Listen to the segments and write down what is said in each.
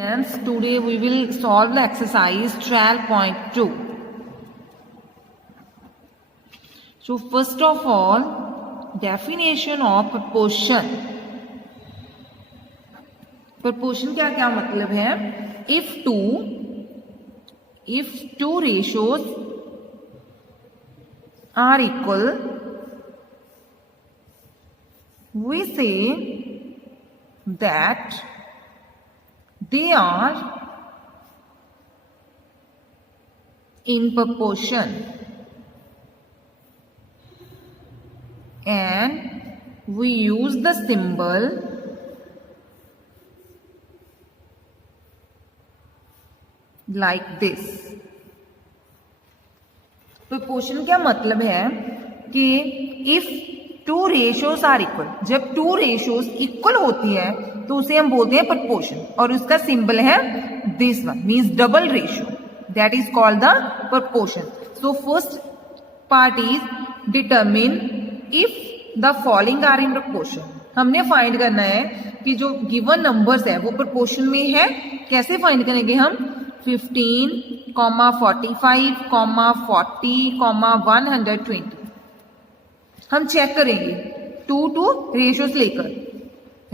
Hence, today we will solve the exercise 12.2. So, first of all, definition of proportion. Proportion क्या क्या मतलब है? If two ratios are equal, we say that they are in proportion, and we use the symbol like this. Proportion क्या मतलब है कि if two ratios are equal, जब two ratios equal होती है तो उसे हम बोलते हैं proportion, और उसका सिंबल है this one, means double ratio, that is called the proportion. So first part is determine if the following are in proportion. हमने फाइंड करना है कि जो गिवन नंबर्स है वो प्रोपोर्शन में है. कैसे फाइंड करेंगे हम? 15, 45, 40, 120 हम चेक करेंगे टू रेशियोज लेकर.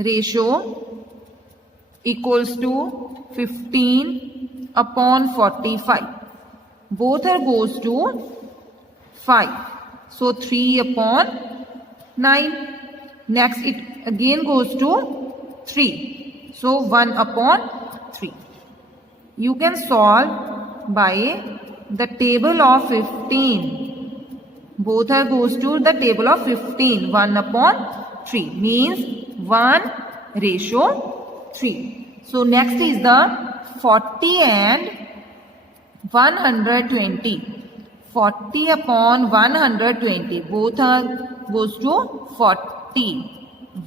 Ratio equals to 15/45, both are goes to 5, so 3/9. Next it again goes to 3, so 1/3. You can solve by the table of 15. Both are goes to the table of 15. 1/3 means 1:3. So next is the 40 and 120. 40/120. Both are goes to 40.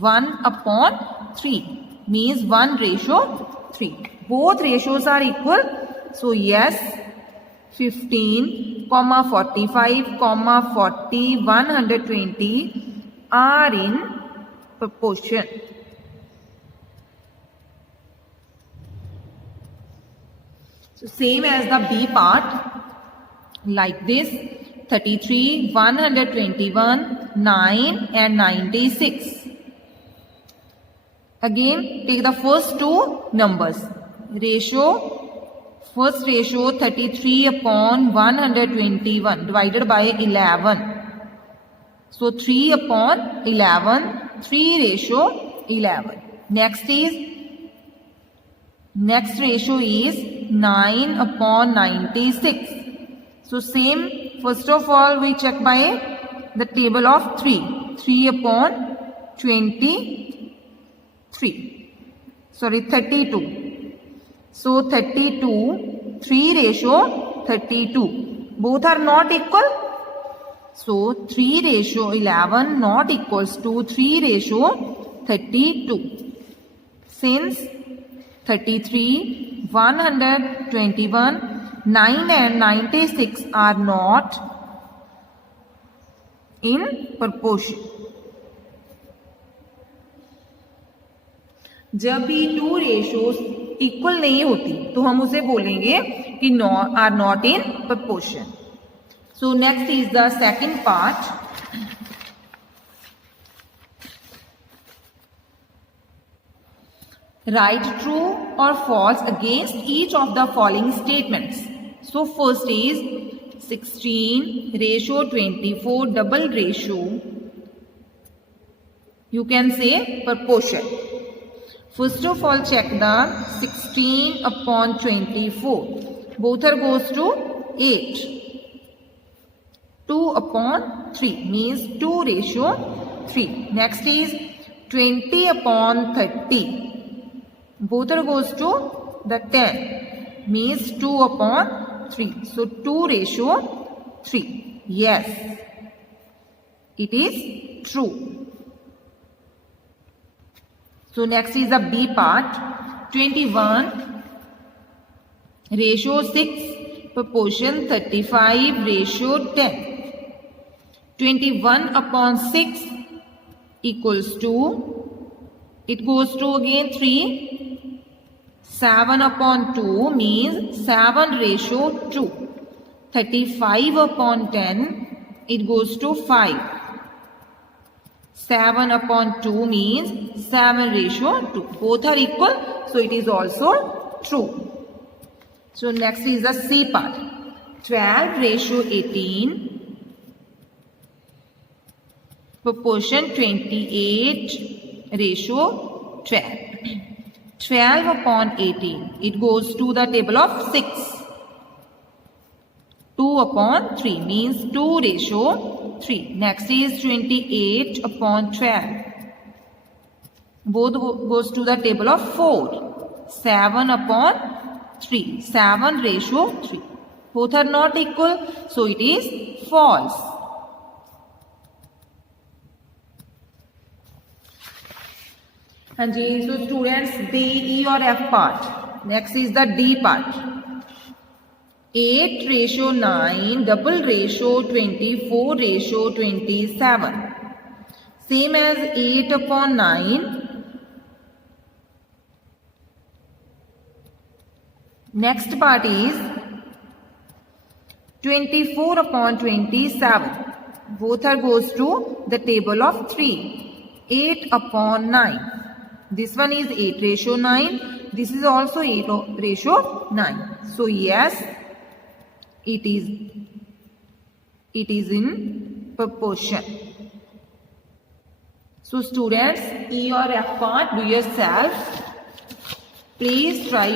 1/3 means 1:3. Both ratios are equal. So yes, 15, 45, 40, 120 are in proportion. So same as the B part, like this: 33, 121, 9 and 96. Again take the first two numbers. First ratio 33/121 divided by 11. So 3/11, 3:11. Next ratio is 9/96. So same, first of all we check by the table of 3. 32. So 32, 3:32. Both are not equal. So 3:11 not equals to 3:32. Since 33, 121, 9 and 96 are not in proportion. जब भी to ratios equal नहीं होती तो हम उसे बोलेंगे कि are not in proportion. So next is the second part. Write true और false against each of the following statements. So first is 16:24 double ratio. You can say proportion. First of all, check the 16/24. Both are goes to 8. 2/3 means 2:3. Next is 20/30. Both are goes to the 10 means 2/3. So 2:3. Yes, it is true. So next is the B part. 21:6 proportion 35:10. 21/6 equals to, it goes to again 3, 7/2 means 7:2. 35/10, it goes to 5. 7/2 means 7:2. Both are equal, so it is also true. So next is the C part. 12:18, proportion 28:12. 12/18, it goes to the table of 6. 2/3 means 2:3. Next is 28/12. Both goes to the table of 4. 7/3. 7:3. Both are not equal, so it is false. हाँ जी, so students, D, E और F part. Next is the D part. 8:9, 24:27. Same as 8/9. Next part is 24/27. Both are goes to the table of 3. 8/9. This one is 8:9. This is also 8:9. So yes, it is in proportion. So students, E or F part, do yourself. Please try.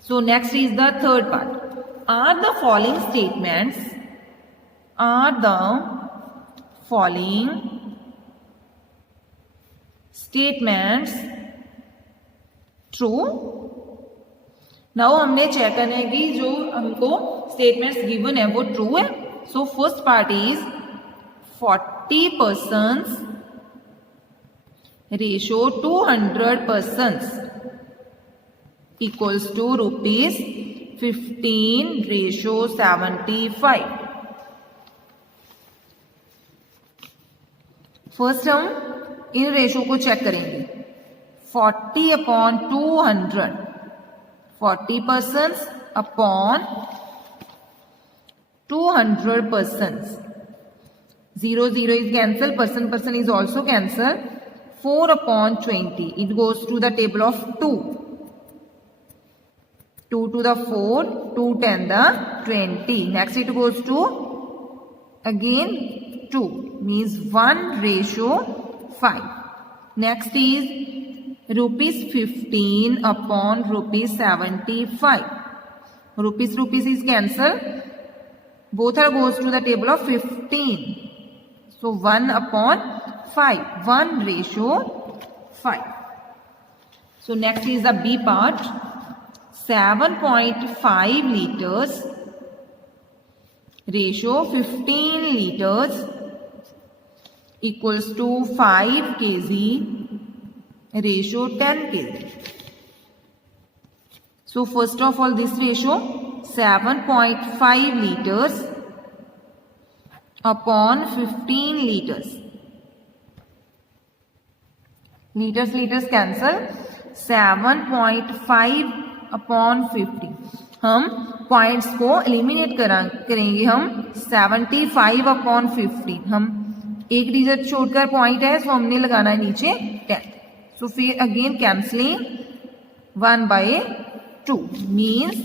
So next is the third part. Are the following statements true? Now हमने check करना है कि जो हमको statements given है वो true है. So first part is 40 persons ratio 200 persons equals to rupees 15:75. First हम इन रेशो को चेक करेंगे. 40/200. 40 persons upon 200 persons. 0 is cancelled. Person is also cancelled. 4/20. It goes to the table of 2. 2 to the 4. 2 10 the 20. Next it goes to again 2. Means 1:5. Next is rupees 15/75. Rupees is cancelled. Both are goes to the table of 15. So 1/5. 1:5. So next is the B part. 7.5 liters ratio 15 liters equals to 5 kg ratio 10 kg. So first of all, this ratio 7.5 liters upon 15 liters. Liters cancel. 7.5/15. हम points को eliminate करेंगे. हम 75/15. हम एक digit छोड़कर point है, सो हमने लगाना है नीचे 10. सो फिर again cancelling 1/2 means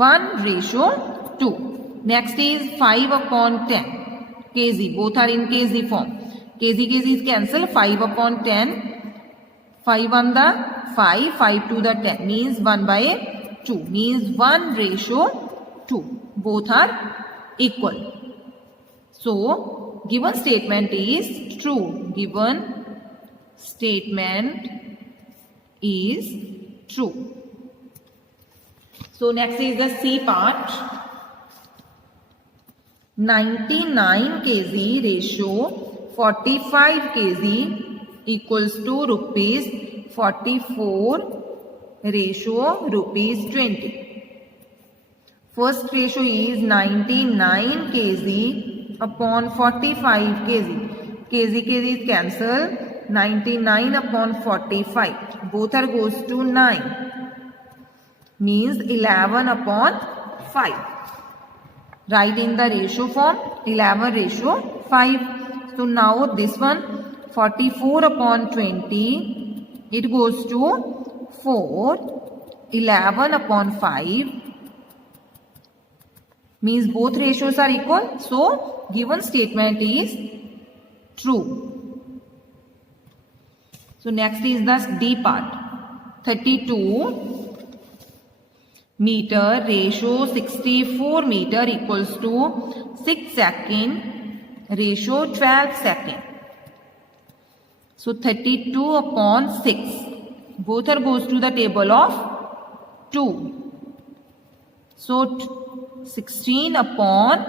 1:2. Next is 5/10 kg. Both are in kg form. kg is cancel. 5/10. 5 on the 5, 5 to the 10 means 1/2 means 1:2. Both are equal. So given statement is true. Given statement is true. So next is the C part. 99 kg ratio 45 kg equals to rupees 44 ratio rupees 20. First ratio is 99 kg upon 45 kg. kg is cancelled. 99 upon 45. Both are goes to 9. Means 11 upon 5. Write in the ratio form 11 ratio 5. So now this one 44 upon 20. It goes to 4. 11 upon 5. Means both ratios are equal. So given statement is true. So next is the D part. 32 meter ratio 64 meter equals to 6 second ratio 12 second. So 32 upon 6. Both are goes to the table of 2. So 16 upon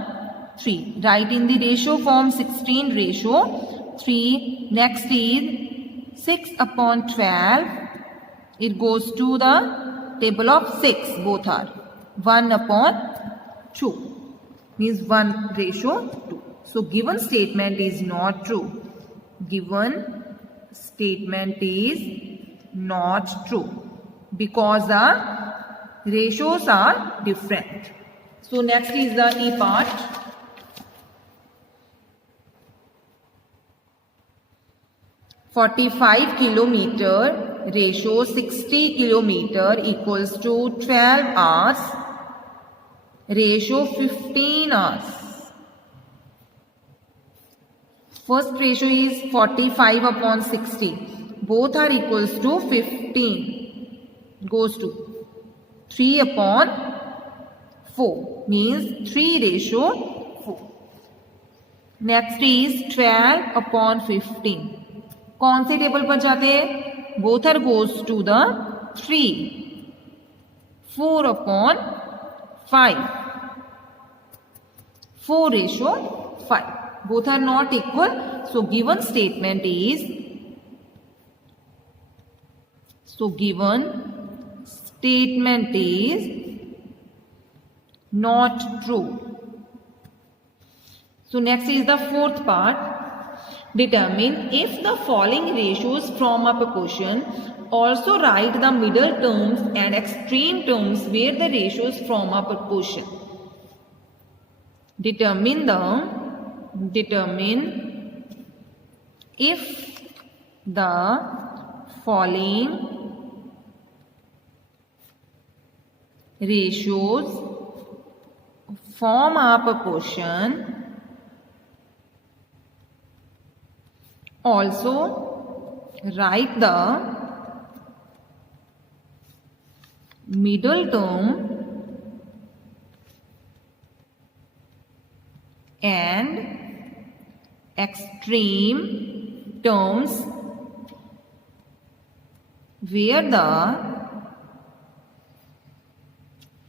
3. Write in the ratio form 16 ratio 3. Next is 6 upon 12. It goes to the table of 6. Both are 1 upon 2. Means 1 ratio 2. So given statement is not true. Given statement is not true. Because the ratios are different. So next is the E part. "45 kilometer ratio 60 kilometer equals to 12 hours ratio 15 hours." First ratio is 45 upon 60. Both are equals to 15. Goes to 3 upon 4. Means 3 ratio 4. Next is 12 upon 15. कौन से table पर जाते हैं? Both are goes to the 3. 4 upon 5. 4 ratio 5. Both are not equal. So given statement is not true. So next is the fourth part. Determine if the following ratios form a proportion. Also write the middle terms and extreme terms where the ratios form a proportion. Determine if the following ratios form a proportion. Also write the middle term and extreme terms where the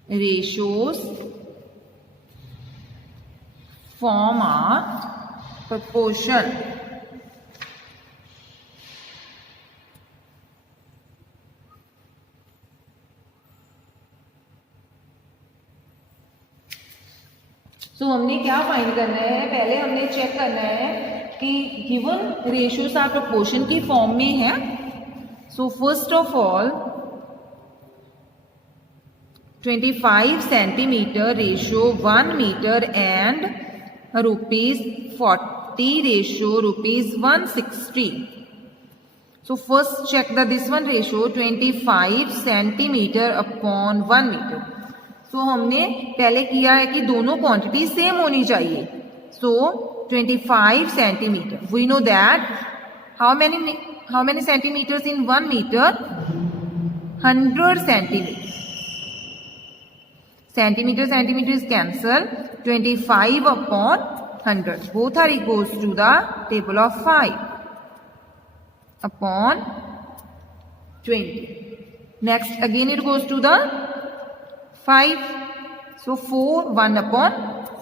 ratios form a proportion. तो हमने क्या find करना है? पहले हमने check करना है कि गिवन रेशियोस आर प्रोपोर्शन की फॉर्म में है. So first of all 25 centimetre ratio 1 metre and ₹40 ratio ₹160. So first check this one ratio 25 centimetre upon 1 metre. So हमने पहले किया है कि दोनों क्वांटिटी सेम होनी चाहिए. So 25 centimeter. We know that how many centimeters in 1 meter? 100 centimeter. Centimeter is cancelled. 25 upon 100. Both are equals to the table of 5 upon 20. Next again it goes to the 5. So 4, 1 upon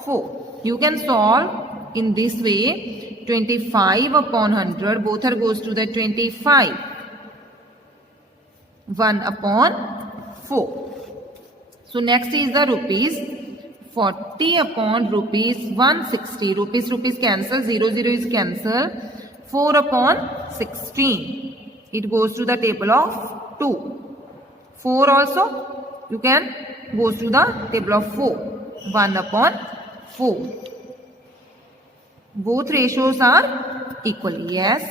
4. You can solve in this way. 25 upon 100. Both are goes to the 25. 1 upon 4. So next is the rupees. 40 upon rupees 160. Rupees cancel. 0 is cancel. 4 upon 16. It goes to the table of 2. 4 also you can goes to the table of 4. 1 upon 4. Both ratios are equal. Yes.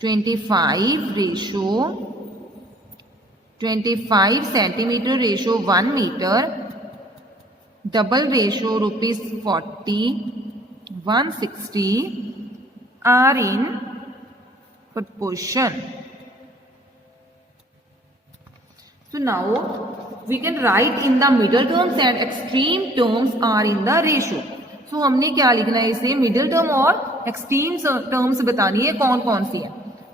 25 ratio 25 centimeter ratio 1 meter. Double ratio rupees 40 160 are in proportion. So now we can write in the middle terms and extreme terms are in the ratio. So हमने क्या लिखना है इसे middle term और extreme terms बतानी है कौन कौन सी है.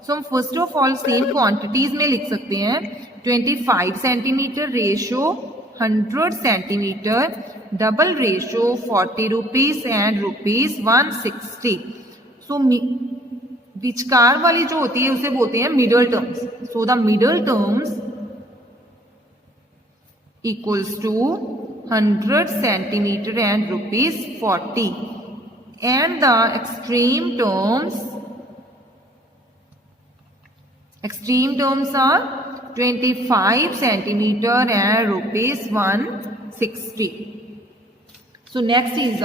सो हम first of all same quantities में लिख सकते हैं. 25 centimetre ratio 100 centimetre. Double ratio 40 rupees and rupees 160. सो विचकार वाली जो होती है उसे बोलते हैं middle terms. So the middle terms equals to 100 centimeter and rupees 40, and the extreme terms are 25 centimeter and rupees 160. So next is